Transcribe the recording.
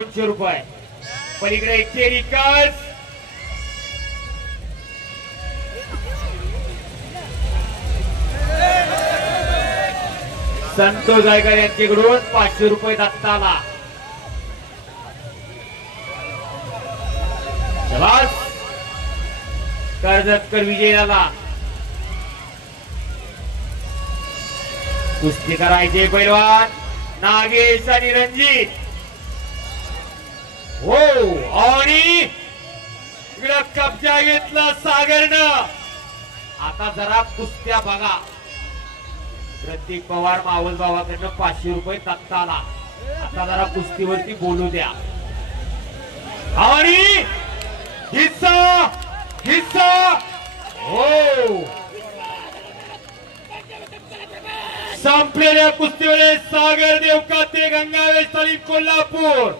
रुपये पलीकडे केरिकस संतोष गायकर यांच्याकडून 500 रुपये दत्ताला. शबास कर्जतकर विजयाला. कुस्ती करायचे पैलवान नागेश आणि रणजित. हो आणि इकडं कब्जा घेतला सागरनं. आता जरा कुस्त्या बघा. प्रतीक पवार मावल भावाकडनं 500 रुपये दत्ताला. आता जरा कुस्तीवरती बोलू द्या. आणि हिस्सा हिस्सा हो संपलेल्या कुस्तीमध्ये सागर देवकाते गंगावेश कोल्हापूर.